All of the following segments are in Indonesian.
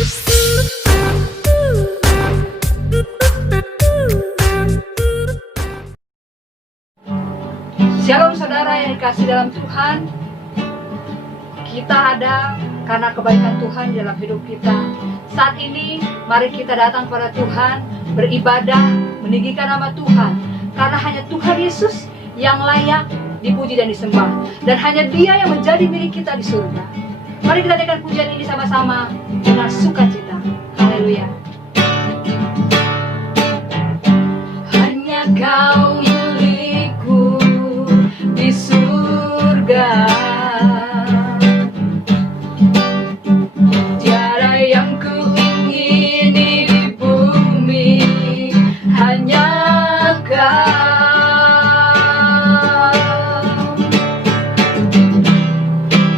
Shalom saudara yang dikasih dalam Tuhan. Kita ada karena kebaikan Tuhan dalam hidup kita. Saat ini mari kita datang kepada Tuhan, beribadah, meninggikan nama Tuhan. Karena hanya Tuhan Yesus yang layak dipuji dan disembah, dan hanya Dia yang menjadi milik kita di surga. Mari kita nyanyikan pujian ini sama-sama dengan sukacita. Haleluya. Hanya Kau milikku di surga. Tiada yang ku ingini di bumi, hanya Kau.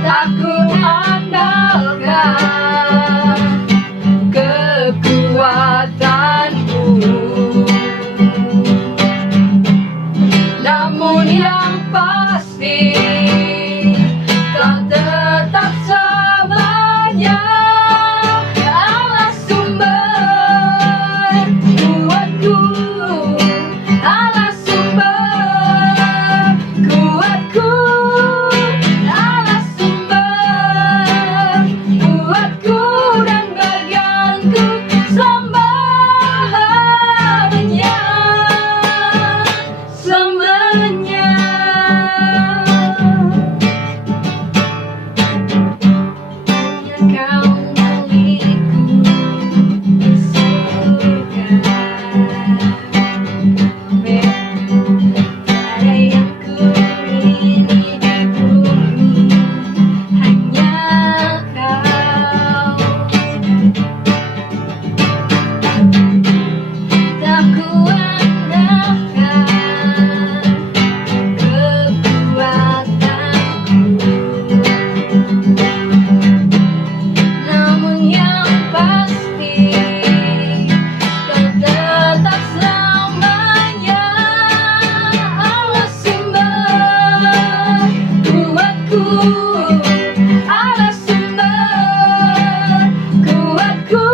Tak ku andalkan kekuatanku, namun yang pasti Kau tetap selamanya Allah sumber kuatku, Allah sumber kuatku, Allah sumber kuatku dan bagianku selamanya, selamanya. Kau milikku di surga. Tiada yang ku ingini di bumi, hanya Kau. Tak ku andalkan kekuatanku, namun yang pasti Kau tetap selamanya Allah sumber kuatku, Allah sumber kuatku,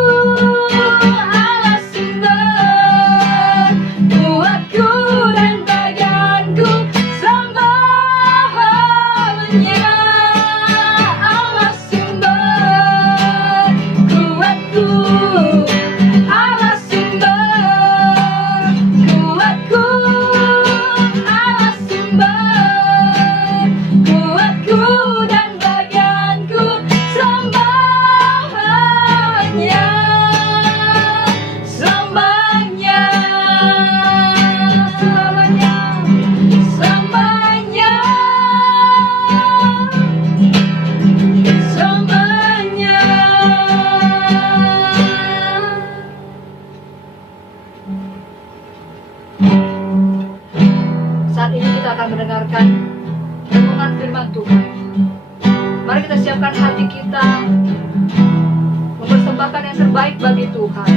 Allah sumber kuatku dan bagianku selamanya, Allah sumber kuatku, Allah sumber kuatku, Allah sumber kuatku dan bagianku selamanya, selamanya, selamanya, selamanya, selamanya. Saat ini kita akan mendengarkan renungan firman Tuhan. Mari kita siapkan hati kita, mempersembahkan yang terbaik bagi Tuhan.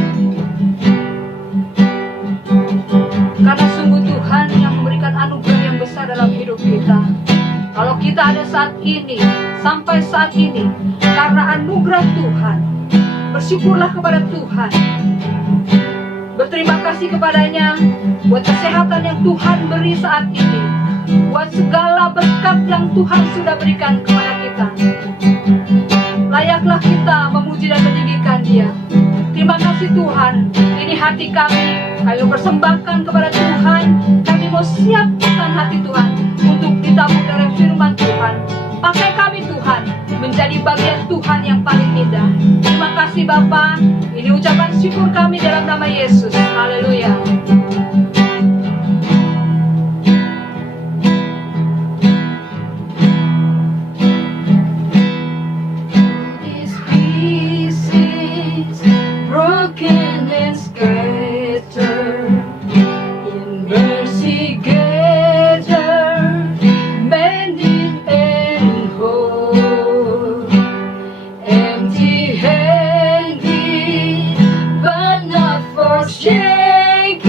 Karena sungguh Tuhan yang memberikan anugerah yang besar dalam hidup kita. Kalau kita ada saat ini, sampai saat ini, karena anugerah Tuhan, bersyukurlah kepada Tuhan. Berterima kasih kepadanya buat kesehatan yang Tuhan beri saat ini, buat segala berkat yang Tuhan sudah berikan kepada kita. Layaklah kita memuji dan meninggikan Dia. Terima kasih Tuhan. Ini hati kami persembahkan kepada Tuhan. Kami mau siapkan hati Tuhan untuk ditabur dari firman Tuhan. Pakai kami Tuhan menjadi bagian Tuhan yang paling indah. Terima kasih Bapa. Ini ucapan syukur kami dalam nama Yesus. Haleluya. These pieces broken and scattered, in mercy gathered, mended and whole, empty-handed but not forsaken.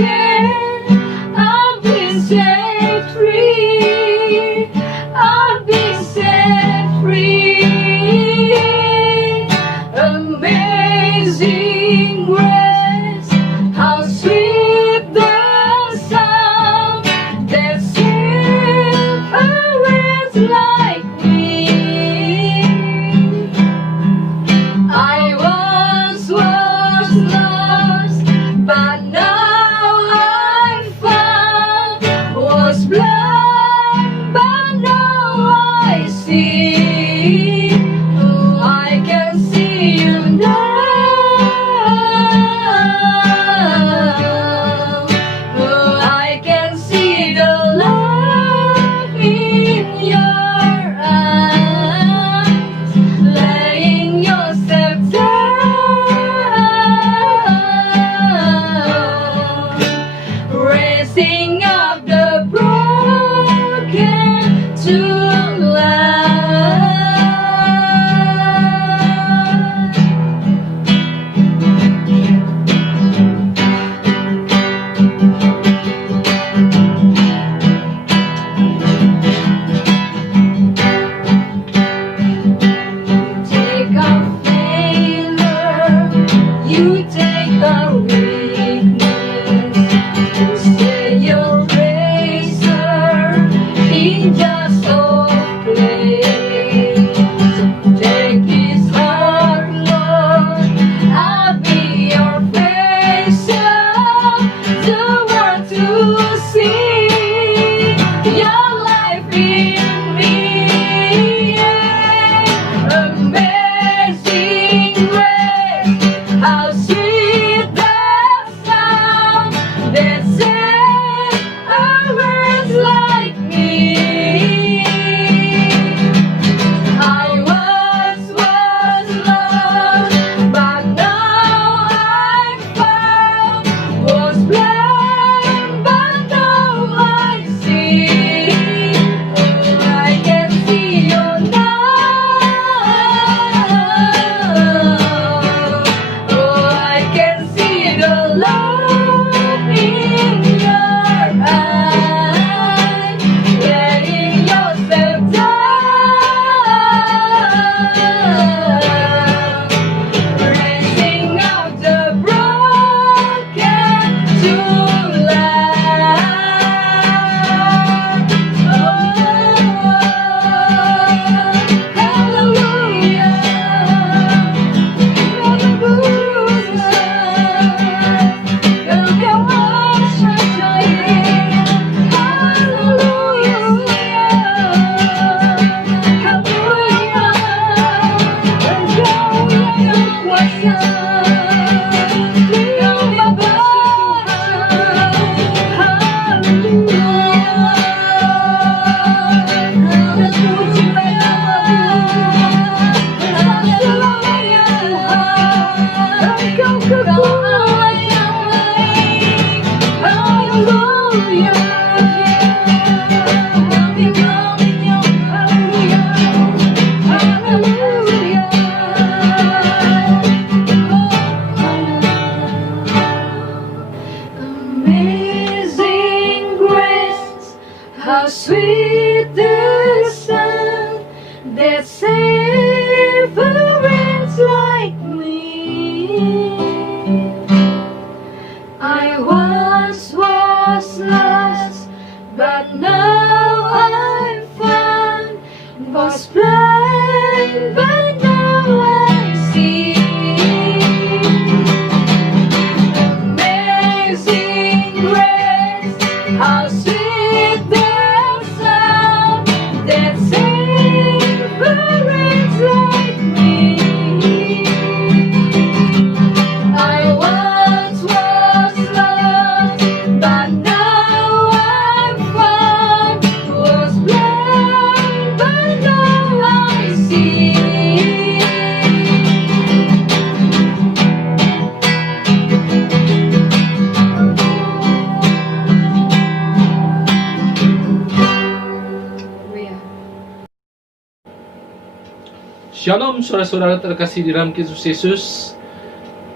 Shalom saudara-saudara terkasih di dalam Kristus Yesus.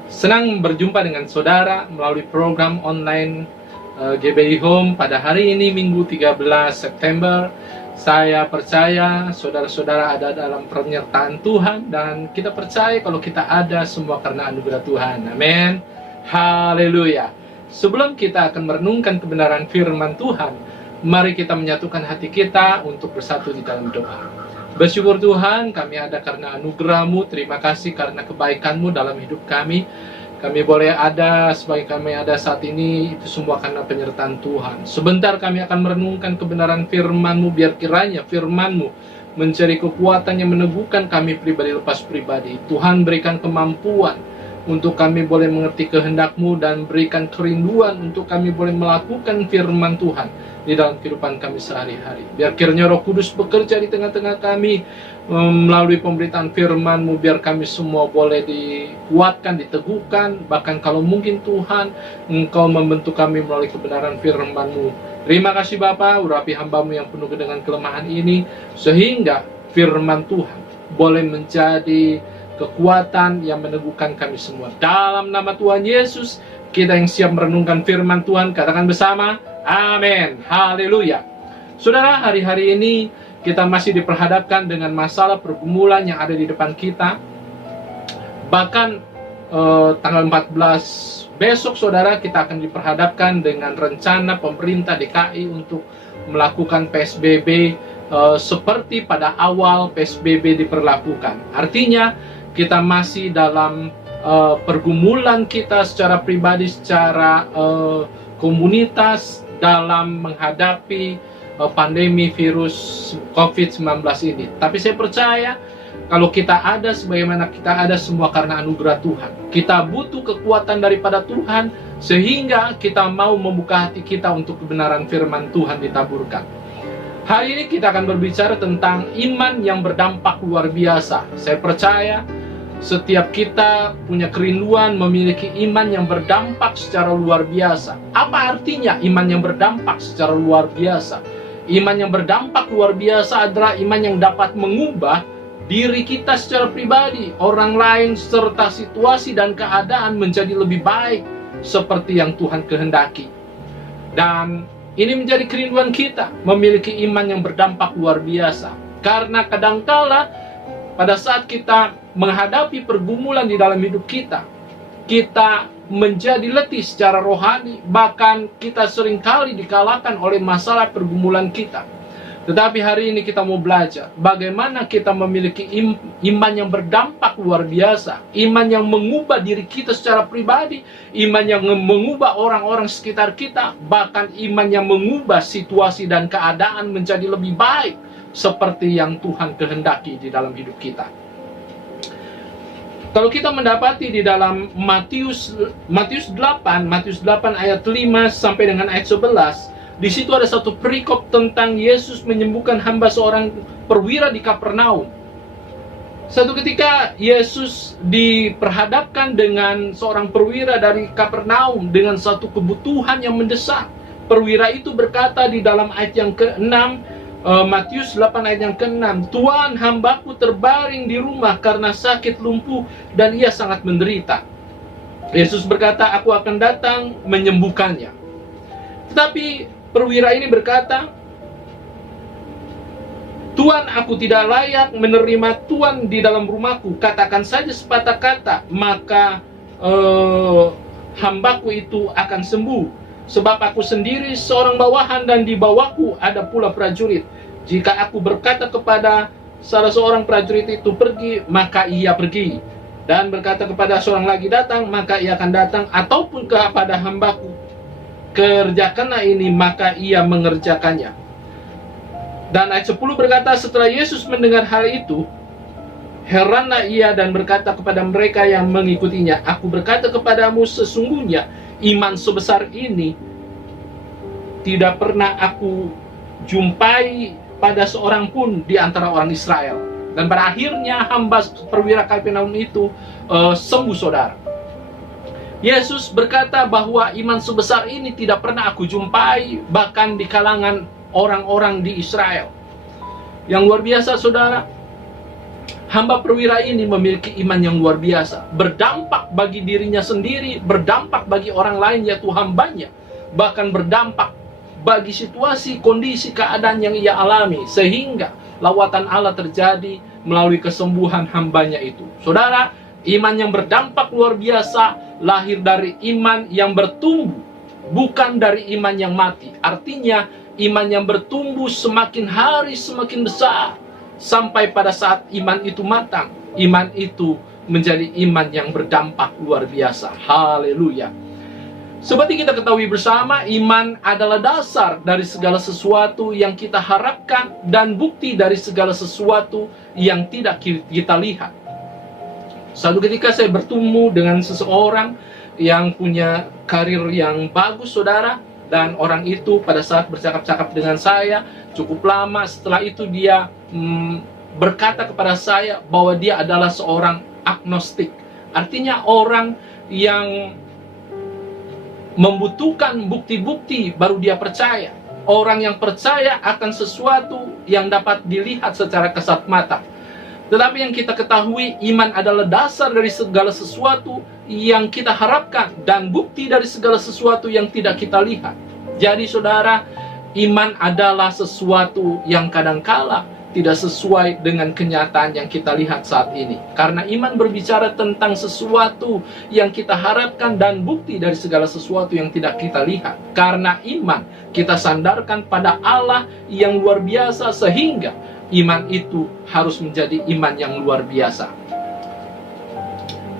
Senang berjumpa dengan saudara melalui program online GBI Home pada hari ini Minggu 13 September. Saya percaya saudara-saudara ada dalam penyertaan Tuhan, dan kita percaya kalau kita ada semua karena anugerah Tuhan. Amin. Haleluya. Sebelum kita akan merenungkan kebenaran firman Tuhan, mari kita menyatukan hati kita untuk bersatu di dalam doa. Bersyukur Tuhan, kami ada karena anugerah-Mu. Terima kasih karena kebaikan-Mu dalam hidup kami. Kami boleh ada sebagai kami ada saat ini, itu semua karena penyertaan Tuhan. Sebentar kami akan merenungkan kebenaran firman-Mu. Biar kiranya firman-Mu mencari kekuatan yang meneguhkan kami pribadi lepas pribadi. Tuhan berikan kemampuan untuk kami boleh mengerti kehendak-Mu, dan berikan kerinduan untuk kami boleh melakukan firman Tuhan di dalam kehidupan kami sehari-hari. Biar kiranya Roh Kudus bekerja di tengah-tengah kami melalui pemberitaan firman-Mu. Biar kami semua boleh dikuatkan, diteguhkan. Bahkan kalau mungkin Tuhan, Engkau membentuk kami melalui kebenaran firman-Mu. Terima kasih Bapa, urapi hamba-Mu yang penuh dengan kelemahan ini, sehingga firman Tuhan boleh menjadi kekuatan yang meneguhkan kami semua. Dalam nama Tuhan Yesus, kita yang siap merenungkan firman Tuhan, katakan bersama, amin. Haleluya. Saudara, hari-hari ini kita masih diperhadapkan dengan masalah pergumulan yang ada di depan kita. Bahkan tanggal 14 besok, saudara, kita akan diperhadapkan dengan rencana pemerintah DKI untuk melakukan PSBB seperti pada awal PSBB diperlakukan. Artinya kita masih dalam pergumulan kita secara pribadi, secara komunitas dalam menghadapi pandemi virus COVID-19 ini. Tapi saya percaya kalau kita ada sebagaimana kita ada semua karena anugerah Tuhan. Kita butuh kekuatan daripada Tuhan, sehingga kita mau membuka hati kita untuk kebenaran firman Tuhan ditaburkan. Hari ini kita akan berbicara tentang iman yang berdampak luar biasa. Saya percaya setiap kita punya kerinduan memiliki iman yang berdampak secara luar biasa. Apa artinya iman yang berdampak secara luar biasa? Iman yang berdampak luar biasa adalah iman yang dapat mengubah diri kita secara pribadi, orang lain, serta situasi dan keadaan menjadi lebih baik seperti yang Tuhan kehendaki. Dan ini menjadi kerinduan kita, memiliki iman yang berdampak luar biasa. Karena kadangkala pada saat kita menghadapi pergumulan di dalam hidup kita, kita menjadi letih secara rohani, bahkan kita seringkali dikalahkan oleh masalah pergumulan kita. Tetapi hari ini kita mau belajar bagaimana kita memiliki iman yang berdampak luar biasa, iman yang mengubah diri kita secara pribadi, iman yang mengubah orang-orang sekitar kita, bahkan iman yang mengubah situasi dan keadaan menjadi lebih baik seperti yang Tuhan kehendaki di dalam hidup kita. Kalau kita mendapati di dalam Matius 8 ayat 5 sampai dengan ayat 11, di situ ada satu perikop tentang Yesus menyembuhkan hamba seorang perwira di Kapernaum. Satu ketika Yesus diperhadapkan dengan seorang perwira dari Kapernaum dengan satu kebutuhan yang mendesak. Perwira itu berkata di dalam ayat yang ke-6, Matius 8 ayat yang ke-6, "Tuan, hambaku terbaring di rumah karena sakit lumpuh dan ia sangat menderita." Yesus berkata, "Aku akan datang menyembuhkannya." Tetapi perwira ini berkata, "Tuan, aku tidak layak menerima Tuan di dalam rumahku. Katakan saja sepatah kata, maka hambaku itu akan sembuh. Sebab aku sendiri seorang bawahan dan di bawahku ada pula prajurit. Jika aku berkata kepada salah seorang prajurit itu pergi, maka ia pergi. Dan berkata kepada seorang lagi datang, maka ia akan datang. Ataupun kepada hambaku, kerjakanlah ini, maka ia mengerjakannya." Dan ayat 10 berkata, setelah Yesus mendengar hal itu, heranlah ia dan berkata kepada mereka yang mengikutinya, "Aku berkata kepadamu, sesungguhnya iman sebesar ini tidak pernah aku jumpai pada seorang pun di antara orang Israel." Dan pada akhirnya hamba perwira Kapernaum itu sembuh, saudara. Yesus berkata bahwa iman sebesar ini tidak pernah aku jumpai bahkan di kalangan orang-orang di Israel. Yang luar biasa, saudara. Hamba perwira ini memiliki iman yang luar biasa, berdampak bagi dirinya sendiri, berdampak bagi orang lain yaitu hambanya, bahkan berdampak bagi situasi, kondisi, keadaan yang ia alami, sehingga lawatan Allah terjadi melalui kesembuhan hambanya itu. Saudara, iman yang berdampak luar biasa lahir dari iman yang bertumbuh, bukan dari iman yang mati. Artinya, iman yang bertumbuh semakin hari semakin besar, sampai pada saat iman itu matang, iman itu menjadi iman yang berdampak luar biasa. Haleluya. Seperti kita ketahui bersama, iman adalah dasar dari segala sesuatu yang kita harapkan dan bukti dari segala sesuatu yang tidak kita lihat. Suatu ketika saya bertemu dengan seseorang yang punya karir yang bagus, saudara, dan orang itu pada saat bercakap-cakap dengan saya cukup lama, setelah itu dia berkata kepada saya bahwa dia adalah seorang agnostik. Artinya orang yang membutuhkan bukti-bukti baru dia percaya. Orang yang percaya akan sesuatu yang dapat dilihat secara kasat mata. Tetapi yang kita ketahui, iman adalah dasar dari segala sesuatu yang kita harapkan dan bukti dari segala sesuatu yang tidak kita lihat. Jadi saudara, iman adalah sesuatu yang kadangkala tidak sesuai dengan kenyataan yang kita lihat saat ini. Karena iman berbicara tentang sesuatu yang kita harapkan dan bukti dari segala sesuatu yang tidak kita lihat. Karena iman kita sandarkan pada Allah yang luar biasa, sehingga iman itu harus menjadi iman yang luar biasa.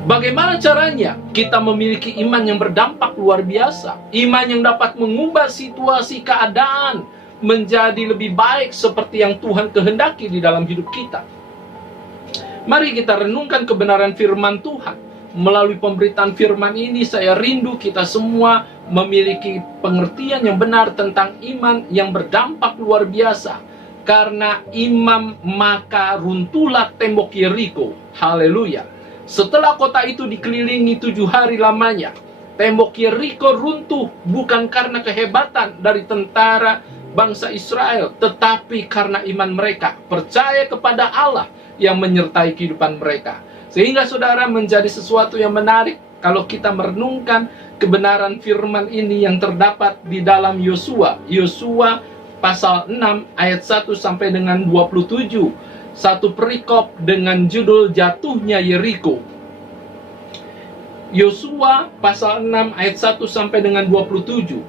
Bagaimana caranya kita memiliki iman yang berdampak luar biasa? Iman yang dapat mengubah situasi keadaan menjadi lebih baik seperti yang Tuhan kehendaki di dalam hidup kita. Mari kita renungkan kebenaran firman Tuhan. Melalui pemberitaan firman ini, saya rindu kita semua memiliki pengertian yang benar tentang iman yang berdampak luar biasa. Karena iman maka runtuhlah tembok Yeriko. Haleluya. Setelah kota itu dikelilingi 7 hari lamanya, tembok Yeriko runtuh bukan karena kehebatan dari tentara bangsa Israel, tetapi karena iman mereka percaya kepada Allah yang menyertai kehidupan mereka. Sehingga saudara, menjadi sesuatu yang menarik kalau kita merenungkan kebenaran firman ini yang terdapat di dalam Yosua pasal 6 ayat 1 sampai dengan 27. Satu perikop dengan judul Jatuhnya Yeriko. Yosua pasal 6 ayat 1 sampai dengan 27.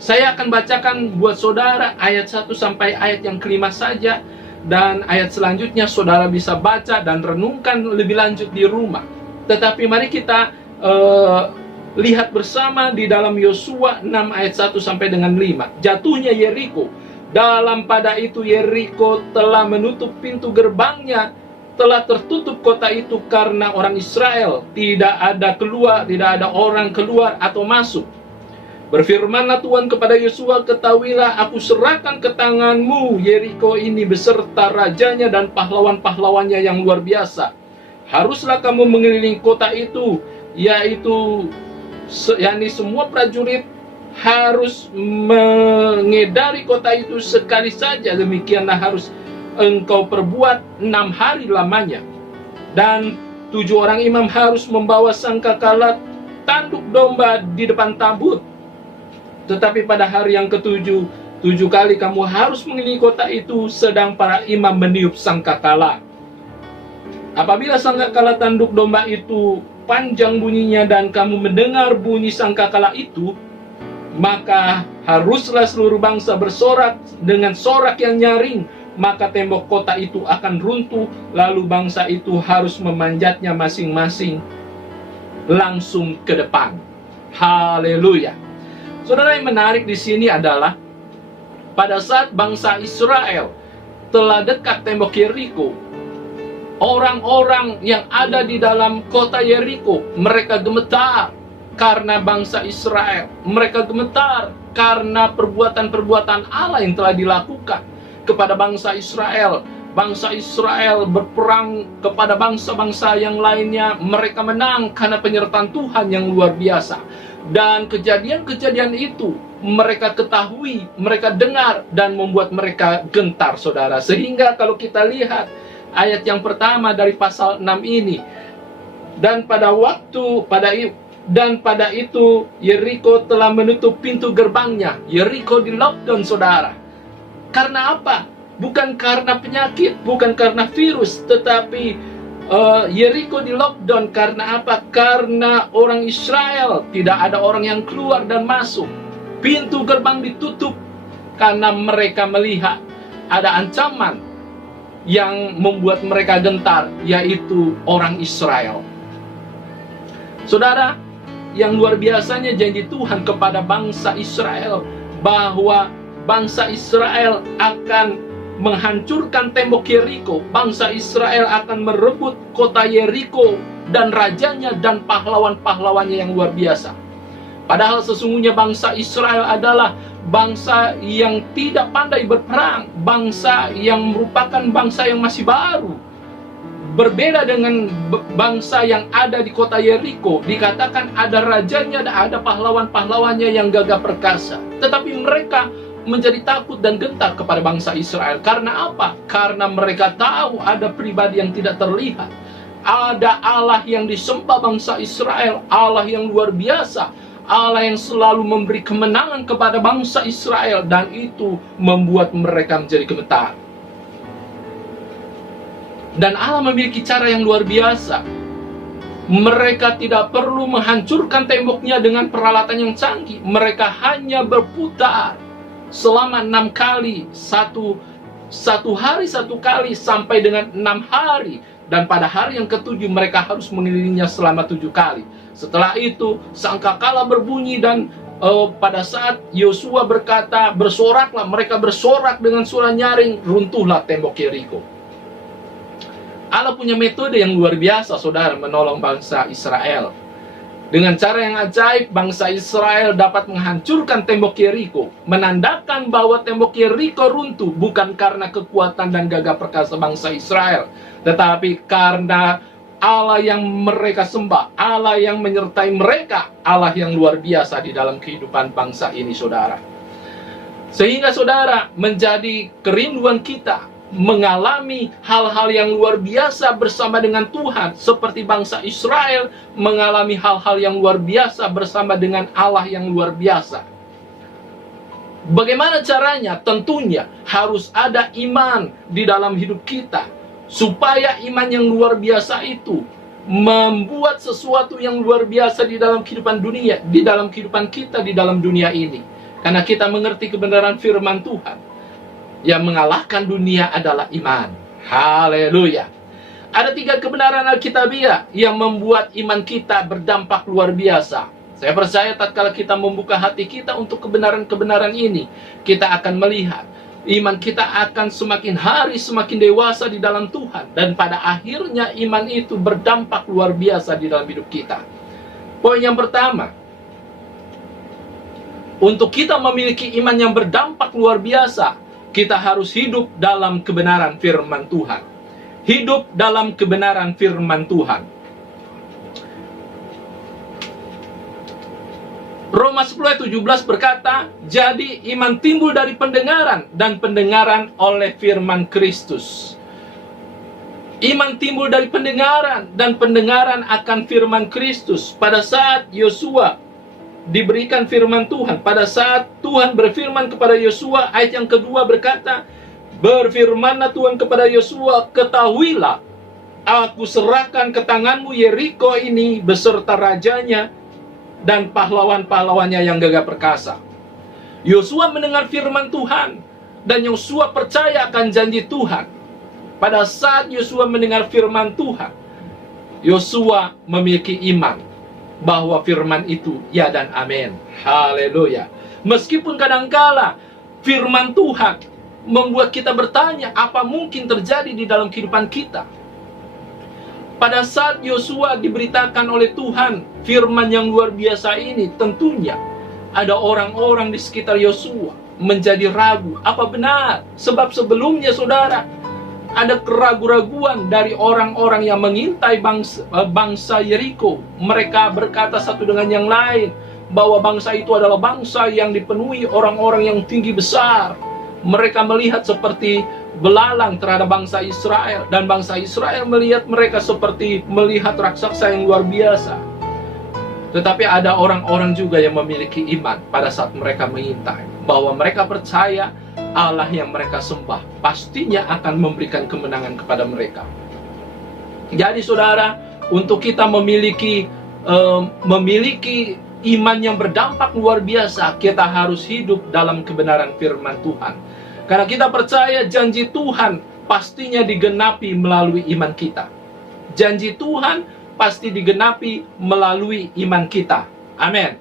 Saya akan bacakan buat saudara ayat 1 sampai ayat yang kelima saja, dan ayat selanjutnya saudara bisa baca dan renungkan lebih lanjut di rumah. Tetapi mari kita lihat bersama di dalam Yosua 6 ayat 1 sampai dengan 5. Jatuhnya Yeriko. Dalam pada itu Yeriko telah menutup pintu gerbangnya, telah tertutup kota itu karena orang Israel. Tidak ada orang keluar atau masuk. Berfirmanlah Tuhan kepada Yosua, ketahuilah aku serahkan ke tanganmu Yeriko ini beserta rajanya dan pahlawan-pahlawannya yang luar biasa. Haruslah kamu mengelilingi kota itu, yakni semua prajurit harus mengedari kota itu sekali saja. Demikianlah harus engkau perbuat 6 hari lamanya. Dan 7 orang imam harus membawa sangkakala tanduk domba di depan tabut. Tetapi pada hari yang ke-7, 7 kali kamu harus mengelilingi kota itu sedang para imam meniup sangkakala. Apabila sangkakala tanduk domba itu panjang bunyinya dan kamu mendengar bunyi sangkakala itu, maka haruslah seluruh bangsa bersorak dengan sorak yang nyaring, maka tembok kota itu akan runtuh, lalu bangsa itu harus memanjatnya masing-masing langsung ke depan. Haleluya. Saudara, yang menarik di sini adalah pada saat bangsa Israel telah dekat tembok Yeriko, orang-orang yang ada di dalam kota Yeriko, mereka gemetar karena bangsa Israel. Mereka gemetar karena perbuatan-perbuatan Allah yang telah dilakukan kepada bangsa Israel. Bangsa Israel berperang kepada bangsa-bangsa yang lainnya. Mereka menang karena penyertaan Tuhan yang luar biasa. Dan kejadian-kejadian itu mereka ketahui, mereka dengar, dan membuat mereka gentar, saudara. Sehingga kalau kita lihat ayat yang pertama dari pasal 6 ini. Dan pada itu Yeriko telah menutup pintu gerbangnya. Yeriko di lockdown, saudara. Karena apa? Bukan karena penyakit, bukan karena virus, tetapi Yeriko di lockdown karena apa? Karena orang Israel tidak ada orang yang keluar dan masuk. Pintu gerbang ditutup karena mereka melihat ada ancaman yang membuat mereka gentar, yaitu orang Israel. Saudara, yang luar biasanya janji Tuhan kepada bangsa Israel, bahwa bangsa Israel akan menghancurkan tembok Yeriko. Bangsa Israel akan merebut kota Yeriko dan rajanya dan pahlawan-pahlawannya yang luar biasa. Padahal sesungguhnya bangsa Israel adalah bangsa yang tidak pandai berperang, bangsa yang merupakan bangsa yang masih baru. Berbeda dengan bangsa yang ada di kota Yeriko, dikatakan ada rajanya, ada pahlawan-pahlawannya yang gagah perkasa. Tetapi mereka menjadi takut dan gentar kepada bangsa Israel. Karena apa? Karena mereka tahu ada pribadi yang tidak terlihat. Ada Allah yang disembah bangsa Israel, Allah yang luar biasa, Allah yang selalu memberi kemenangan kepada bangsa Israel, dan itu membuat mereka menjadi gemetar. Dan Allah memiliki cara yang luar biasa. Mereka tidak perlu menghancurkan temboknya dengan peralatan yang canggih. Mereka hanya berputar selama 6 kali, satu hari 1 kali sampai dengan 6 hari. Dan pada hari yang ke-7 mereka harus mengelilinginya selama 7 kali. Setelah itu sangkakala berbunyi, dan pada saat Yosua berkata, bersoraklah, mereka bersorak dengan suara nyaring, runtuhlah tembok Yeriko. Allah punya metode yang luar biasa, saudara, menolong bangsa Israel. Dengan cara yang ajaib, bangsa Israel dapat menghancurkan tembok Yeriko, menandakan bahwa tembok Yeriko runtuh bukan karena kekuatan dan gagah perkasa bangsa Israel, tetapi karena Allah yang mereka sembah, Allah yang menyertai mereka, Allah yang luar biasa di dalam kehidupan bangsa ini, saudara. Sehingga saudara, menjadi kerinduan kita mengalami hal-hal yang luar biasa bersama dengan Tuhan, seperti bangsa Israel mengalami hal-hal yang luar biasa bersama dengan Allah yang luar biasa. Bagaimana caranya? Tentunya harus ada iman di dalam hidup kita, supaya iman yang luar biasa itu membuat sesuatu yang luar biasa di dalam kehidupan dunia, di dalam kehidupan kita di dalam dunia ini. Karena kita mengerti kebenaran firman Tuhan, yang mengalahkan dunia adalah iman. Haleluya. Ada 3 kebenaran Alkitabiah yang membuat iman kita berdampak luar biasa. Saya percaya tatkala kita membuka hati kita untuk kebenaran-kebenaran ini, kita akan melihat iman kita akan semakin hari semakin dewasa di dalam Tuhan, dan pada akhirnya iman itu berdampak luar biasa di dalam hidup kita. Poin yang pertama, untuk kita memiliki iman yang berdampak luar biasa, kita harus hidup dalam kebenaran firman Tuhan. Hidup dalam kebenaran firman Tuhan. Roma 10 ayat 17 berkata, jadi iman timbul dari pendengaran, dan pendengaran oleh firman Kristus. Iman timbul dari pendengaran, dan pendengaran akan firman Kristus. Pada saat Yosua diberikan firman Tuhan, pada saat Tuhan berfirman kepada Yosua, ayat yang kedua berkata, berfirmanlah Tuhan kepada Yosua, ketahuilah, aku serahkan ke tanganmu Yeriko ini beserta rajanya dan pahlawan-pahlawannya yang gagah perkasa. Yosua mendengar firman Tuhan, dan Yosua percaya akan janji Tuhan. Pada saat Yosua mendengar firman Tuhan, Yosua memiliki iman bahwa firman itu ya dan amin. Haleluya. Meskipun kadangkala firman Tuhan membuat kita bertanya, apa mungkin terjadi di dalam kehidupan kita? Pada saat Yosua diberitakan oleh Tuhan firman yang luar biasa ini, tentunya ada orang-orang di sekitar Yosua menjadi ragu, apa benar? Sebab sebelumnya, saudara, ada keraguan-raguan dari orang-orang yang mengintai bangsa Yeriko. Mereka berkata satu dengan yang lain, bahwa bangsa itu adalah bangsa yang dipenuhi orang-orang yang tinggi besar. Mereka melihat seperti belalang terhadap bangsa Israel, dan bangsa Israel melihat mereka seperti melihat raksasa yang luar biasa. Tetapi ada orang-orang juga yang memiliki iman pada saat mereka mengintai, bahwa mereka percaya Allah yang mereka sembah pastinya akan memberikan kemenangan kepada mereka. Jadi saudara, untuk kita memiliki iman yang berdampak luar biasa, kita harus hidup dalam kebenaran firman Tuhan. Karena kita percaya janji Tuhan pastinya digenapi melalui iman kita. Janji Tuhan pasti digenapi melalui iman kita. Amin.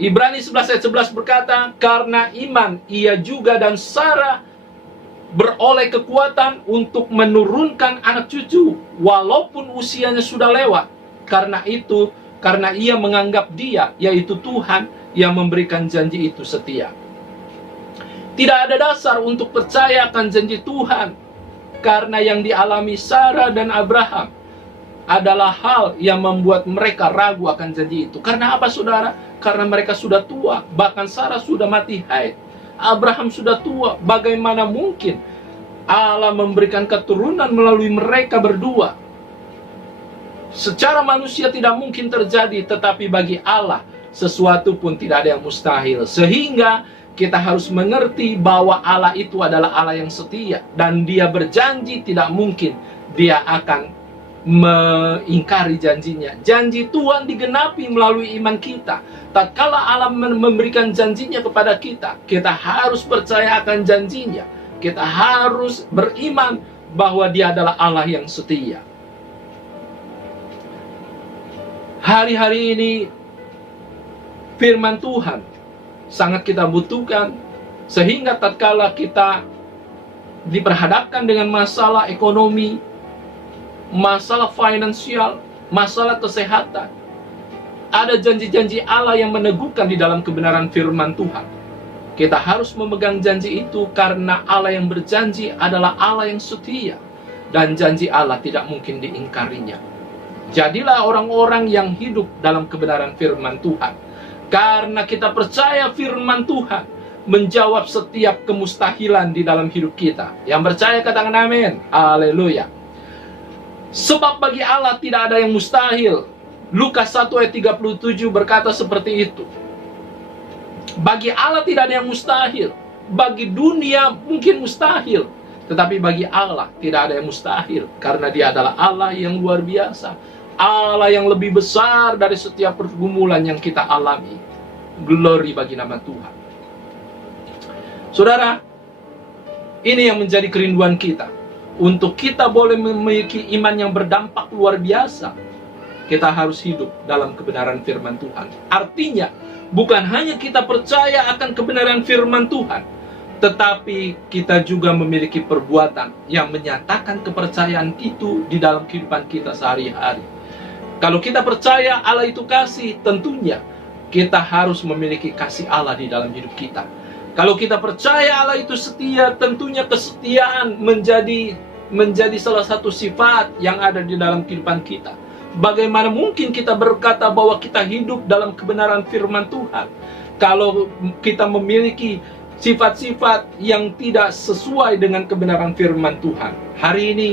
Ibrani 11 ayat 11 berkata, karena iman ia juga dan Sarah beroleh kekuatan untuk menurunkan anak cucu walaupun usianya sudah lewat. Karena ia menganggap dia, yaitu Tuhan, yang memberikan janji itu setia. Tidak ada dasar untuk percaya akan janji Tuhan, karena yang dialami Sarah dan Abraham adalah hal yang membuat mereka ragu akan janji itu. Karena apa saudara? Karena mereka sudah tua, bahkan Sarah sudah mati haid, Abraham sudah tua. Bagaimana mungkin Allah memberikan keturunan melalui mereka berdua? Secara manusia tidak mungkin terjadi, tetapi bagi Allah sesuatu pun tidak ada yang mustahil. Sehingga kita harus mengerti bahwa Allah itu adalah Allah yang setia, dan Dia berjanji tidak mungkin Dia akan mengingkari janjinya. Janji Tuhan digenapi melalui iman kita. Tatkala Allah memberikan janjinya kepada kita, kita harus percaya akan janjinya. Kita harus beriman bahwa Dia adalah Allah yang setia. Hari-hari ini firman Tuhan sangat kita butuhkan, sehingga tatkala kita diperhadapkan dengan masalah ekonomi, masalah finansial, masalah kesehatan, ada janji-janji Allah yang meneguhkan di dalam kebenaran firman Tuhan. Kita harus memegang janji itu karena Allah yang berjanji adalah Allah yang setia, dan janji Allah tidak mungkin diingkarinya. Jadilah orang-orang yang hidup dalam kebenaran firman Tuhan, karena kita percaya firman Tuhan menjawab setiap kemustahilan di dalam hidup kita. Yang percaya katakan amin. Haleluya. Sebab bagi Allah tidak ada yang mustahil. Lukas 1 ayat 37 berkata seperti itu. Bagi Allah tidak ada yang mustahil. Bagi dunia mungkin mustahil, tetapi bagi Allah tidak ada yang mustahil, karena Dia adalah Allah yang luar biasa, Allah yang lebih besar dari setiap pergumulan yang kita alami. Glory bagi nama Tuhan. Saudara, ini yang menjadi kerinduan kita. Untuk kita boleh memiliki iman yang berdampak luar biasa, kita harus hidup dalam kebenaran firman Tuhan. Artinya, bukan hanya kita percaya akan kebenaran firman Tuhan, tetapi kita juga memiliki perbuatan yang menyatakan kepercayaan itu di dalam kehidupan kita sehari-hari. Kalau kita percaya Allah itu kasih, tentunya kita harus memiliki kasih Allah di dalam hidup kita. Kalau kita percaya Allah itu setia, tentunya kesetiaan menjadi salah satu sifat yang ada di dalam kehidupan kita. Bagaimana mungkin kita berkata bahwa kita hidup dalam kebenaran firman Tuhan kalau kita memiliki sifat-sifat yang tidak sesuai dengan kebenaran firman Tuhan? Hari ini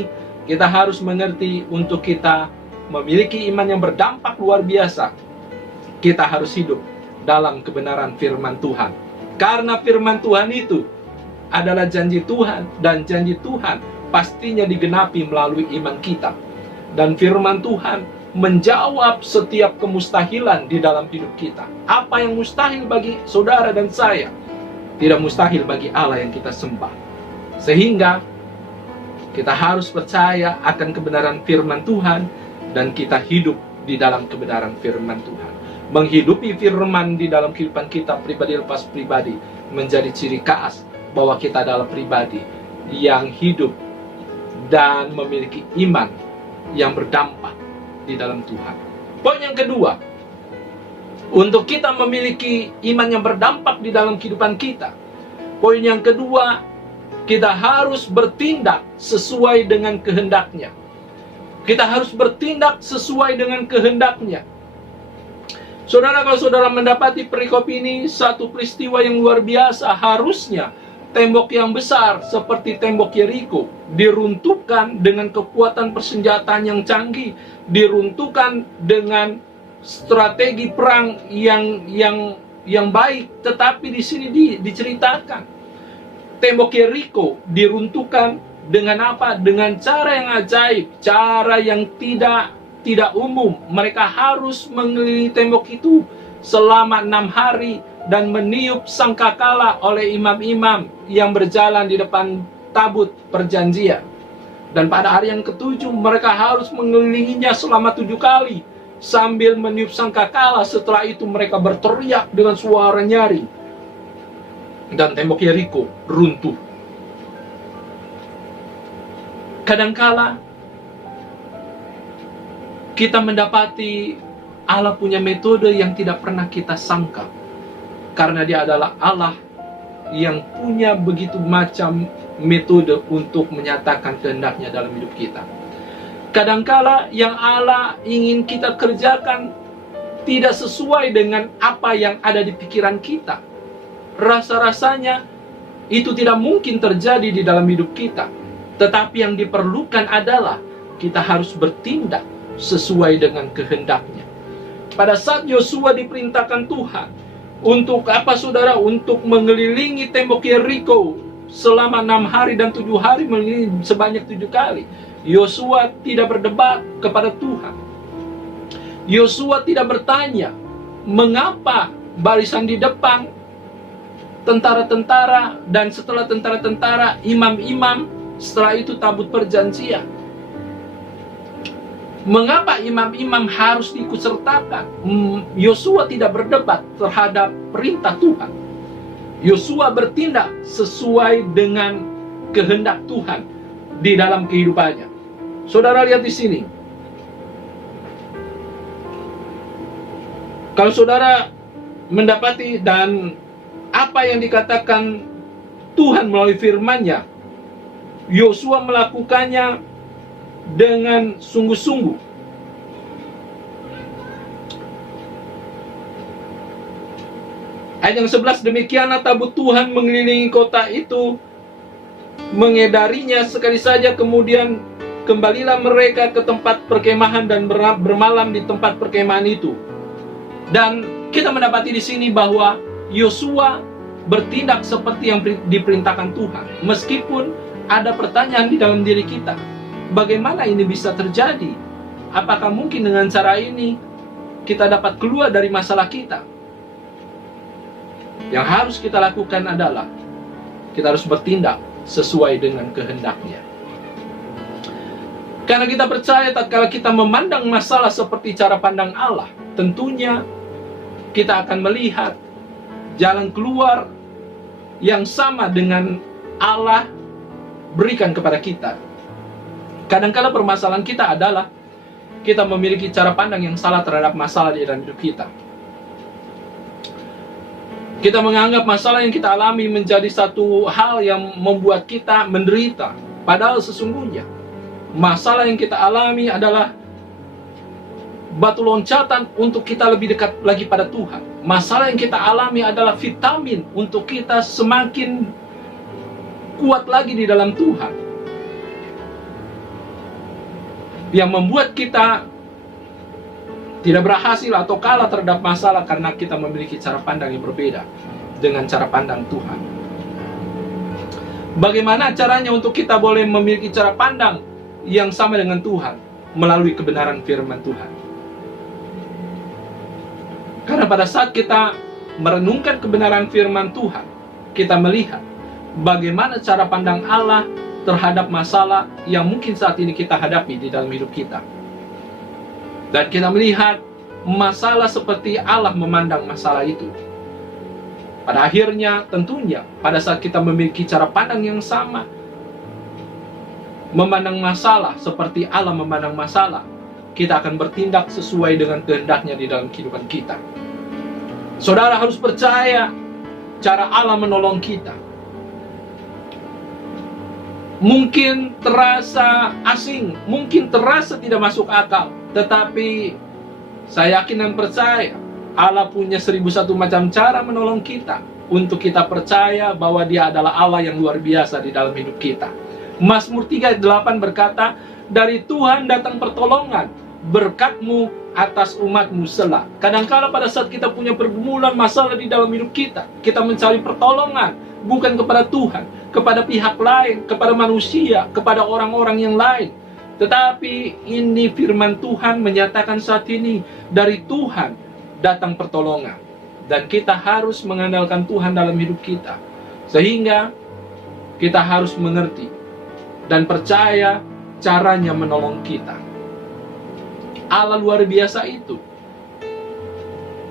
kita harus mengerti, untuk kita memiliki iman yang berdampak luar biasa, kita harus hidup dalam kebenaran firman Tuhan. Karena firman Tuhan itu adalah janji Tuhan, dan janji Tuhan pastinya digenapi melalui iman kita. Dan firman Tuhan menjawab setiap kemustahilan di dalam hidup kita. Apa yang mustahil bagi saudara dan saya, tidak mustahil bagi Allah yang kita sembah. Sehingga kita harus percaya akan kebenaran firman Tuhan, dan kita hidup di dalam kebenaran firman Tuhan. Menghidupi firman di dalam kehidupan kita pribadi lepas pribadi menjadi ciri khas bahwa kita adalah pribadi yang hidup dan memiliki iman yang berdampak di dalam Tuhan. Poin yang kedua, untuk kita memiliki iman yang berdampak di dalam kehidupan kita, poin yang kedua, kita harus bertindak sesuai dengan kehendaknya. Kita harus bertindak sesuai dengan kehendaknya. Saudara, kalau saudara mendapati perikop ini satu peristiwa yang luar biasa, harusnya tembok yang besar seperti tembok Yeriko diruntuhkan dengan kekuatan persenjataan yang canggih, diruntuhkan dengan strategi perang yang baik. Tetapi di sini diceritakan tembok Yeriko diruntuhkan dengan apa? Dengan cara yang ajaib, cara yang tidak umum. Mereka harus mengelilingi tembok itu selama 6 hari dan meniup sangkakala oleh imam-imam yang berjalan di depan tabut perjanjian. Dan pada hari yang ketujuh mereka harus mengelilinginya selama 7 kali sambil meniup sangkakala. Setelah itu mereka berteriak dengan suara nyaring dan tembok Yeriko runtuh. Kadangkala kita mendapati Allah punya metode yang tidak pernah kita sangka, karena Dia adalah Allah yang punya begitu macam metode untuk menyatakan kehendak-Nya dalam hidup kita. Kadangkala yang Allah ingin kita kerjakan tidak sesuai dengan apa yang ada di pikiran kita. Rasa-rasanya itu tidak mungkin terjadi di dalam hidup kita. Tetapi yang diperlukan adalah kita harus bertindak sesuai dengan kehendak-Nya. Pada saat Yosua diperintahkan Tuhan untuk apa, saudara? Untuk mengelilingi tembok Yeriko selama 6 hari dan 7 hari, mengelilingi sebanyak 7 kali. Yosua tidak berdebat kepada Tuhan. Yosua tidak bertanya mengapa barisan di depan tentara-tentara, dan setelah tentara-tentara imam-imam, setelah itu tabut perjanjian. Mengapa imam-imam harus diikutsertakan? Yosua tidak berdebat terhadap perintah Tuhan. Yosua bertindak sesuai dengan kehendak Tuhan di dalam kehidupannya. Saudara lihat di sini. Kalau saudara mendapati dan apa yang dikatakan Tuhan melalui firman-Nya, Yosua melakukannya dengan sungguh-sungguh. Ayat yang 11, demikianlah tabut Tuhan mengelilingi kota itu, mengedarinya sekali saja, kemudian kembalilah mereka ke tempat perkemahan dan bermalam di tempat perkemahan itu. Dan kita mendapati di sini bahwa Yosua bertindak seperti yang diperintahkan Tuhan. Meskipun ada pertanyaan di dalam diri kita, bagaimana ini bisa terjadi? Apakah mungkin dengan cara ini kita dapat keluar dari masalah kita? Yang harus kita lakukan adalah kita harus bertindak sesuai dengan kehendak-Nya. Karena kita percaya tatkala kita memandang masalah seperti cara pandang Allah, tentunya kita akan melihat jalan keluar yang sama dengan Allah berikan kepada kita. Kadang-kala permasalahan kita adalah kita memiliki cara pandang yang salah terhadap masalah di dalam hidup kita. Kita menganggap masalah yang kita alami menjadi satu hal yang membuat kita menderita. Padahal sesungguhnya masalah yang kita alami adalah batu loncatan untuk kita lebih dekat lagi pada Tuhan. Masalah yang kita alami adalah vitamin untuk kita semakin kuat lagi di dalam Tuhan, yang membuat kita tidak berhasil atau kalah terhadap masalah karena kita memiliki cara pandang yang berbeda dengan cara pandang Tuhan. Bagaimana caranya untuk kita boleh memiliki cara pandang yang sama dengan Tuhan? Melalui kebenaran firman Tuhan. Karena pada saat kita merenungkan kebenaran firman Tuhan, kita melihat bagaimana cara pandang Allah terhadap masalah yang mungkin saat ini kita hadapi di dalam hidup kita. Dan kita melihat masalah seperti Allah memandang masalah itu. Pada akhirnya tentunya pada saat kita memiliki cara pandang yang sama, memandang masalah seperti Allah memandang masalah, kita akan bertindak sesuai dengan kehendak-Nya di dalam kehidupan kita. Saudara harus percaya cara Allah menolong kita. Mungkin terasa asing, mungkin terasa tidak masuk akal, tetapi saya yakin dan percaya Allah punya 1001 macam cara menolong kita. untuk kita percaya bahwa Dia adalah Allah yang luar biasa di dalam hidup kita. Mazmur 3 ayat 8 berkata, dari Tuhan datang pertolongan, berkat-Mu atas umat-Mu Selah. Kadangkala pada saat kita punya pergumulan, masalah di dalam hidup kita, kita mencari pertolongan bukan kepada Tuhan, kepada pihak lain, kepada manusia, kepada orang-orang yang lain. Tetapi ini firman Tuhan menyatakan saat ini, dari Tuhan datang pertolongan. Dan kita harus mengandalkan Tuhan dalam hidup kita. Sehingga kita harus mengerti dan percaya caranya menolong kita. Allah luar biasa itu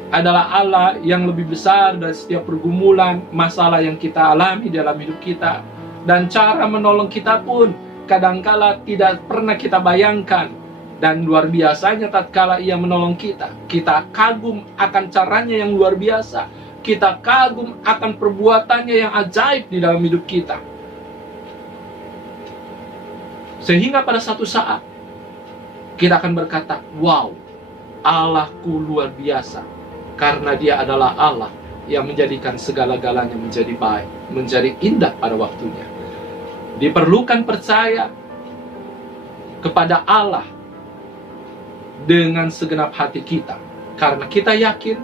adalah Allah yang lebih besar dari setiap pergumulan, masalah yang kita alami dalam hidup kita. Dan cara menolong kita pun kadangkala tidak pernah kita bayangkan. Dan luar biasanya tatkala Ia menolong kita, kita kagum akan caranya yang luar biasa. Kita kagum akan perbuatannya yang ajaib di dalam hidup kita. Sehingga pada satu saat kita akan berkata, wow, Allahku luar biasa. Karena Dia adalah Allah yang menjadikan segala-galanya menjadi baik, menjadi indah pada waktunya. Diperlukan percaya kepada Allah dengan segenap hati kita. Karena kita yakin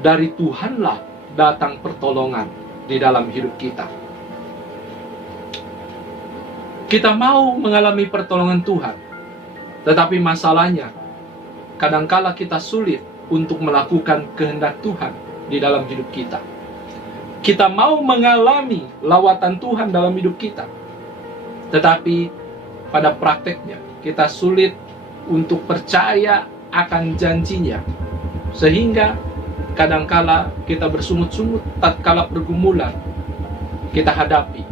dari Tuhanlah datang pertolongan di dalam hidup kita. Kita mau mengalami pertolongan Tuhan, tetapi masalahnya kadangkala kita sulit untuk melakukan kehendak Tuhan di dalam hidup kita. Kita mau mengalami lawatan Tuhan dalam hidup kita, tetapi pada prakteknya kita sulit untuk percaya akan janjinya. Sehingga kadangkala kita bersungut-sungut tatkala pergumulan kita hadapi.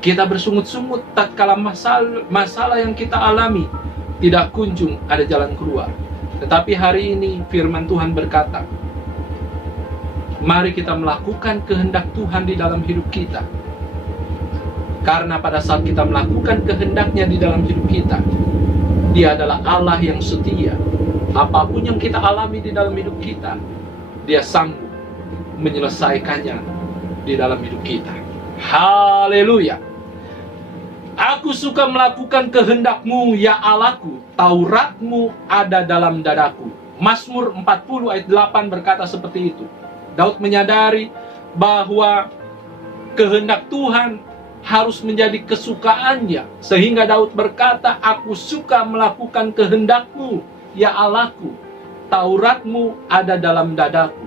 Kita bersungut-sungut tatkala masalah yang kita alami tidak kunjung ada jalan keluar. Tetapi hari ini firman Tuhan berkata, mari kita melakukan kehendak Tuhan di dalam hidup kita. Karena pada saat kita melakukan kehendaknya di dalam hidup kita, Dia adalah Allah yang setia. Apapun yang kita alami di dalam hidup kita, Dia sanggup menyelesaikannya di dalam hidup kita. Haleluya. Aku suka melakukan kehendak-Mu, ya Allahku. Taurat-Mu ada dalam dadaku. Mazmur 40 ayat 8 berkata seperti itu. Daud menyadari bahwa kehendak Tuhan harus menjadi kesukaannya. Sehingga Daud berkata, aku suka melakukan kehendak-Mu, ya Allahku. Taurat-Mu ada dalam dadaku.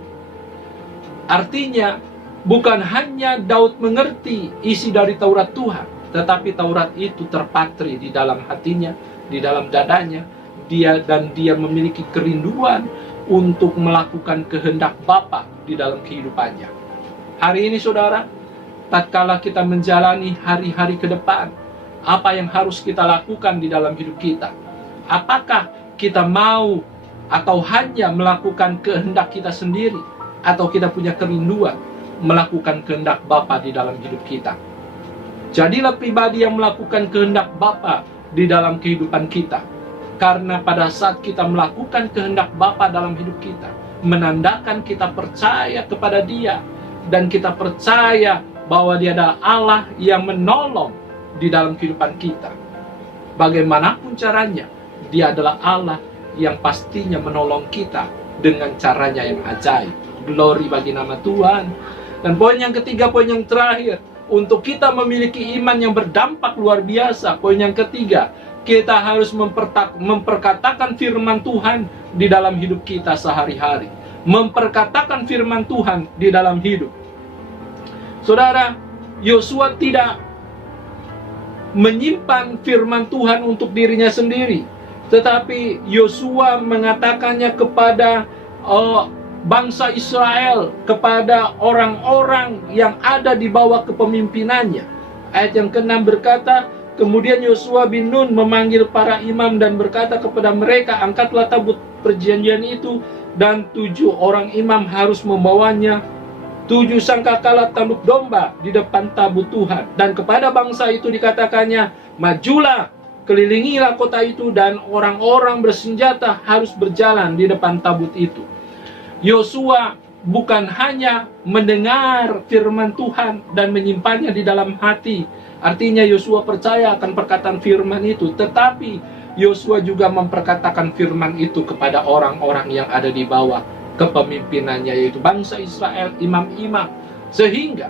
Artinya, bukan hanya Daud mengerti isi dari Taurat Tuhan, tetapi Taurat itu terpatri di dalam hatinya, di dalam dadanya. Dia memiliki kerinduan untuk melakukan kehendak Bapa di dalam kehidupannya. Hari ini saudara, tatkala kita menjalani hari-hari ke depan, apa yang harus kita lakukan di dalam hidup kita? Apakah kita mau atau hanya melakukan kehendak kita sendiri, atau kita punya kerinduan melakukan kehendak Bapa di dalam hidup kita? Jadilah pribadi yang melakukan kehendak Bapa di dalam kehidupan kita. Karena pada saat kita melakukan kehendak Bapa dalam hidup kita, menandakan kita percaya kepada Dia, dan kita percaya bahwa Dia adalah Allah yang menolong di dalam kehidupan kita. Bagaimanapun caranya, Dia adalah Allah yang pastinya menolong kita dengan caranya yang ajaib. Glory bagi nama Tuhan. Dan poin yang ketiga, poin yang terakhir, untuk kita memiliki iman yang berdampak luar biasa. Poin yang ketiga, kita harus memperkatakan firman Tuhan di dalam hidup kita sehari-hari. Memperkatakan firman Tuhan di dalam hidup. Saudara, Yosua tidak menyimpan firman Tuhan untuk dirinya sendiri, tetapi Yosua mengatakannya kepada bangsa Israel, kepada orang-orang yang ada di bawah kepemimpinannya. Ayat yang ke-6 berkata, kemudian Yosua bin Nun memanggil para imam dan berkata kepada mereka, angkatlah tabut perjanjian itu, dan 7 orang imam harus membawanya 7 sangkakala tanduk domba di depan tabut Tuhan. Dan kepada bangsa itu dikatakannya, majulah, kelilingilah kota itu, dan orang-orang bersenjata harus berjalan di depan tabut itu. Yosua bukan hanya mendengar firman Tuhan dan menyimpannya di dalam hati. Artinya Yosua percaya akan perkataan firman itu, tetapi Yosua juga memperkatakan firman itu kepada orang-orang yang ada di bawah kepemimpinannya, yaitu bangsa Israel, imam-imam. Sehingga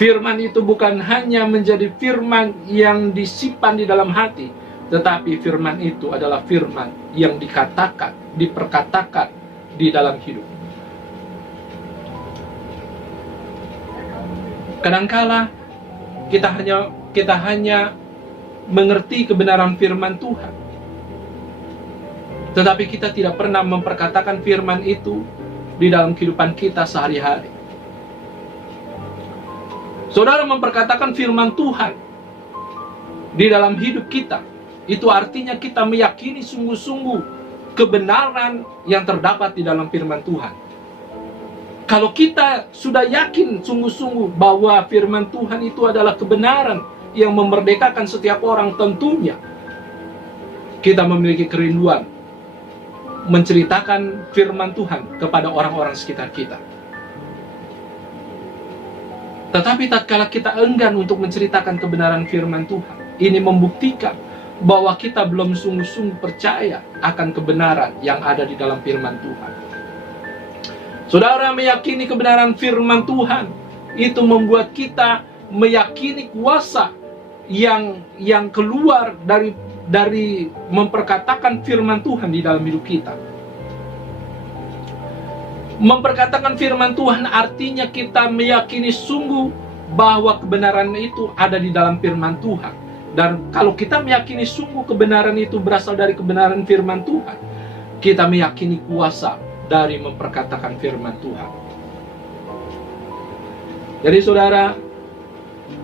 firman itu bukan hanya menjadi firman yang disimpan di dalam hati, tetapi firman itu adalah firman yang dikatakan, diperkatakan di dalam hidup. Kadangkala kita hanya mengerti kebenaran firman Tuhan, tetapi kita tidak pernah memperkatakan firman itu di dalam kehidupan kita sehari-hari. Saudara, memperkatakan firman Tuhan di dalam hidup kita, itu artinya kita meyakini sungguh-sungguh kebenaran yang terdapat di dalam firman Tuhan. Kalau kita sudah yakin sungguh-sungguh bahwa firman Tuhan itu adalah kebenaran yang memerdekakan setiap orang, tentunya kita memiliki kerinduan menceritakan firman Tuhan kepada orang-orang sekitar kita. Tetapi tatkala kita enggan untuk menceritakan kebenaran firman Tuhan, ini membuktikan bahwa kita belum sungguh-sungguh percaya akan kebenaran yang ada di dalam firman Tuhan. Saudara, meyakini kebenaran firman Tuhan itu membuat kita meyakini kuasa yang keluar dari memperkatakan firman Tuhan di dalam hidup kita. Memperkatakan firman Tuhan artinya kita meyakini sungguh bahwa kebenaran itu ada di dalam firman Tuhan. Dan kalau kita meyakini sungguh kebenaran itu berasal dari kebenaran firman Tuhan, kita meyakini kuasa dari memperkatakan firman Tuhan. Jadi saudara,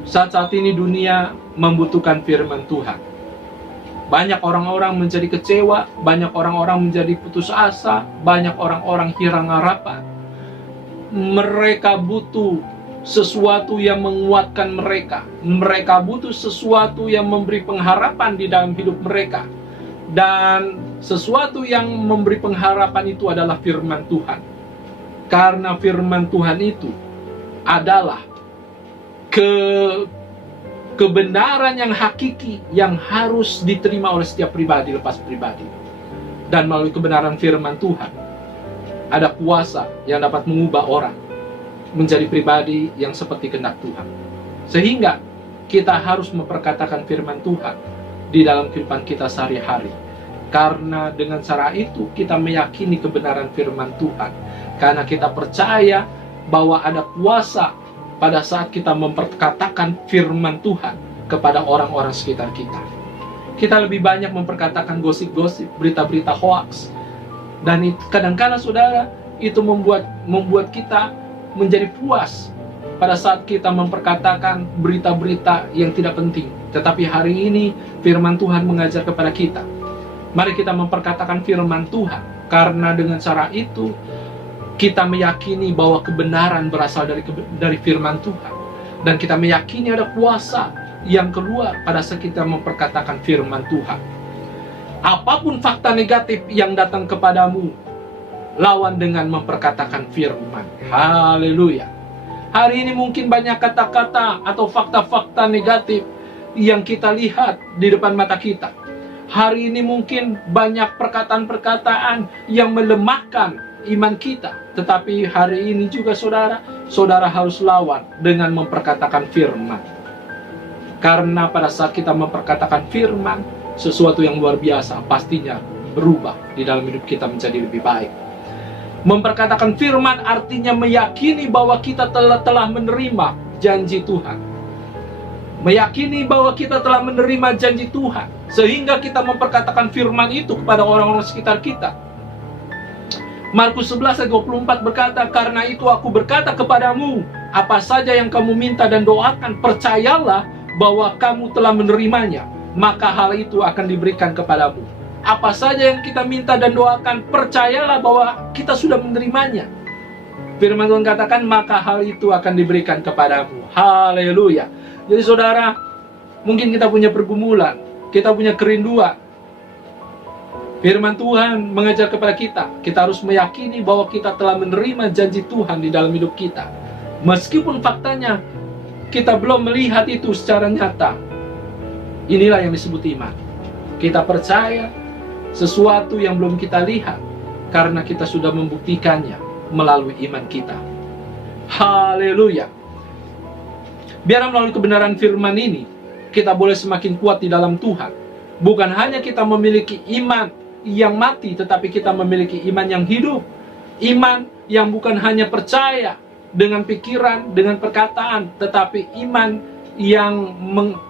saat ini dunia membutuhkan firman Tuhan. Banyak orang-orang menjadi kecewa, banyak orang-orang menjadi putus asa, banyak orang-orang hilang harapan. Mereka butuh sesuatu yang menguatkan mereka. Mereka butuh sesuatu yang memberi pengharapan di dalam hidup mereka. Dan sesuatu yang memberi pengharapan itu adalah firman Tuhan. Karena firman Tuhan itu adalah kebenaran yang hakiki yang harus diterima oleh setiap pribadi lepas pribadi. Dan melalui kebenaran firman Tuhan ada kuasa yang dapat mengubah orang menjadi pribadi yang seperti kehendak Tuhan. Sehingga kita harus memperkatakan firman Tuhan di dalam kehidupan kita sehari-hari. Karena dengan cara itu kita meyakini kebenaran firman Tuhan. Karena kita percaya bahwa ada kuasa pada saat kita memperkatakan firman Tuhan kepada orang-orang sekitar kita. Kita lebih banyak memperkatakan gosip-gosip, berita-berita hoaks. Dan kadang-kadang saudara, itu membuat kita menjadi puas pada saat kita memperkatakan berita-berita yang tidak penting. Tetapi hari ini firman Tuhan mengajar kepada kita, mari kita memperkatakan firman Tuhan. Karena dengan cara itu kita meyakini bahwa kebenaran berasal dari firman Tuhan. Dan kita meyakini ada kuasa yang keluar pada saat kita memperkatakan firman Tuhan. Apapun fakta negatif yang datang kepadamu, lawan dengan memperkatakan firman. Haleluya. Hari ini mungkin banyak kata-kata atau fakta-fakta negatif yang kita lihat di depan mata kita. Hari ini mungkin banyak perkataan-perkataan yang melemahkan iman kita. Tetapi hari ini juga saudara harus lawan dengan memperkatakan firman. Karena pada saat kita memperkatakan firman, sesuatu yang luar biasa pastinya berubah di dalam hidup kita menjadi lebih baik. Memperkatakan firman artinya meyakini bahwa kita telah menerima janji Tuhan. Meyakini bahwa kita telah menerima janji Tuhan, sehingga kita memperkatakan firman itu kepada orang-orang sekitar kita. Markus 11 ayat 24 berkata, karena itu aku berkata kepadamu, apa saja yang kamu minta dan doakan, percayalah bahwa kamu telah menerimanya, maka hal itu akan diberikan kepadamu. Apa saja yang kita minta dan doakan, percayalah bahwa kita sudah menerimanya. Firman Tuhan katakan, maka hal itu akan diberikan kepadamu. Haleluya. Jadi saudara, mungkin kita punya pergumulan, kita punya kerinduan. Firman Tuhan mengajar kepada kita harus meyakini bahwa kita telah menerima janji Tuhan di dalam hidup kita. Meskipun faktanya kita belum melihat itu secara nyata. Inilah yang disebut iman. Kita percaya sesuatu yang belum kita lihat karena kita sudah membuktikannya melalui iman kita. Haleluya. Biar melalui kebenaran firman ini kita boleh semakin kuat di dalam Tuhan. Bukan hanya kita memiliki iman yang mati, tetapi kita memiliki iman yang hidup. Iman yang bukan hanya percaya dengan pikiran, dengan perkataan, tetapi iman yang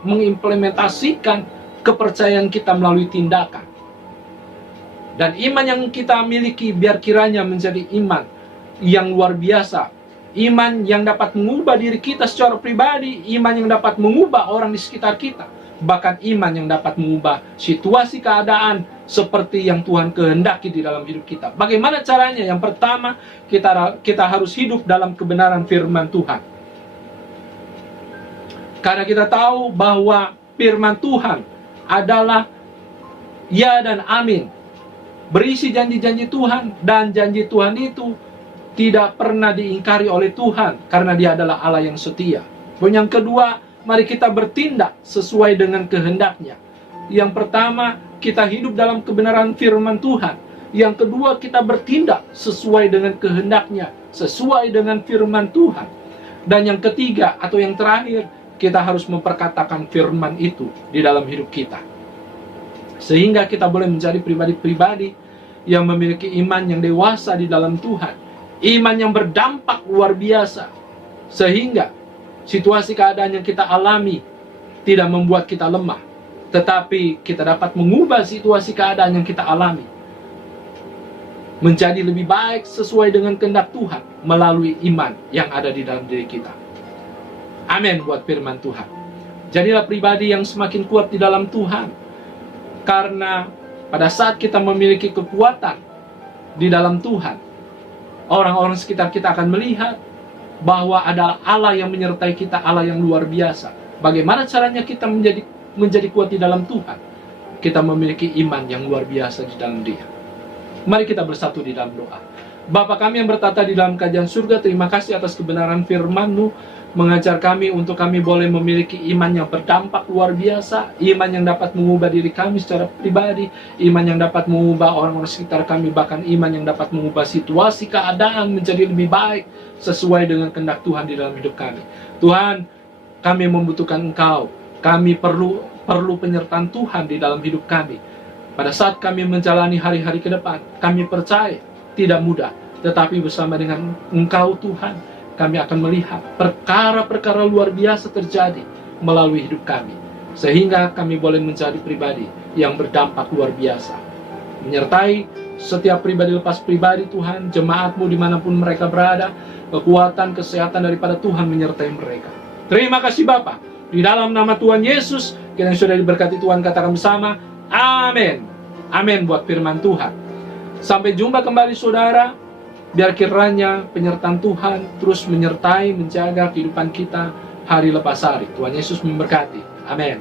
mengimplementasikan kepercayaan kita melalui tindakan. Dan iman yang kita miliki biar kiranya menjadi iman yang luar biasa. Iman yang dapat mengubah diri kita secara pribadi, iman yang dapat mengubah orang di sekitar kita, bahkan iman yang dapat mengubah situasi keadaan seperti yang Tuhan kehendaki di dalam hidup kita. Bagaimana caranya? Yang pertama, kita harus hidup dalam kebenaran firman Tuhan. Karena kita tahu bahwa firman Tuhan adalah ya dan amin, berisi janji-janji Tuhan, dan janji Tuhan itu tidak pernah diingkari oleh Tuhan karena Dia adalah Allah yang setia. Dan yang kedua, mari kita bertindak sesuai dengan kehendaknya. Yang pertama, kita hidup dalam kebenaran firman Tuhan. Yang kedua, kita bertindak sesuai dengan kehendaknya, sesuai dengan firman Tuhan. Dan yang ketiga atau yang terakhir, kita harus memperkatakan firman itu di dalam hidup kita. Sehingga kita boleh menjadi pribadi-pribadi yang memiliki iman yang dewasa di dalam Tuhan. Iman yang berdampak luar biasa. Sehingga situasi keadaan yang kita alami tidak membuat kita lemah, tetapi kita dapat mengubah situasi keadaan yang kita alami menjadi lebih baik sesuai dengan kehendak Tuhan melalui iman yang ada di dalam diri kita. Amin buat firman Tuhan. Jadilah pribadi yang semakin kuat di dalam Tuhan. Karena pada saat kita memiliki kekuatan di dalam Tuhan, orang-orang sekitar kita akan melihat bahwa ada Allah yang menyertai kita, Allah yang luar biasa. Bagaimana caranya kita menjadi kuat di dalam Tuhan? Kita memiliki iman yang luar biasa di dalam Dia. Mari kita bersatu di dalam doa. Bapa kami yang bertata di dalam kerajaan surga, terima kasih atas kebenaran firman-Mu, mengajar kami untuk kami boleh memiliki iman yang berdampak luar biasa, iman yang dapat mengubah diri kami secara pribadi, iman yang dapat mengubah orang-orang sekitar kami, bahkan iman yang dapat mengubah situasi keadaan menjadi lebih baik sesuai dengan kehendak Tuhan di dalam hidup kami. Tuhan, kami membutuhkan Engkau. Kami perlu penyertaan Tuhan di dalam hidup kami. Pada saat kami menjalani hari-hari ke depan, kami percaya tidak mudah, tetapi bersama dengan Engkau Tuhan, kami akan melihat perkara-perkara luar biasa terjadi melalui hidup kami. Sehingga kami boleh menjadi pribadi yang berdampak luar biasa. Menyertai setiap pribadi lepas pribadi Tuhan, jemaat-Mu dimanapun mereka berada, kekuatan, kesehatan daripada Tuhan menyertai mereka. Terima kasih Bapa. Di dalam nama Tuhan Yesus, kita yang sudah diberkati Tuhan katakan bersama, amin. Amin buat firman Tuhan. Sampai jumpa kembali saudara. Biar kiranya penyertaan Tuhan terus menyertai, menjaga kehidupan kita hari lepas hari. Tuhan Yesus memberkati. Amin.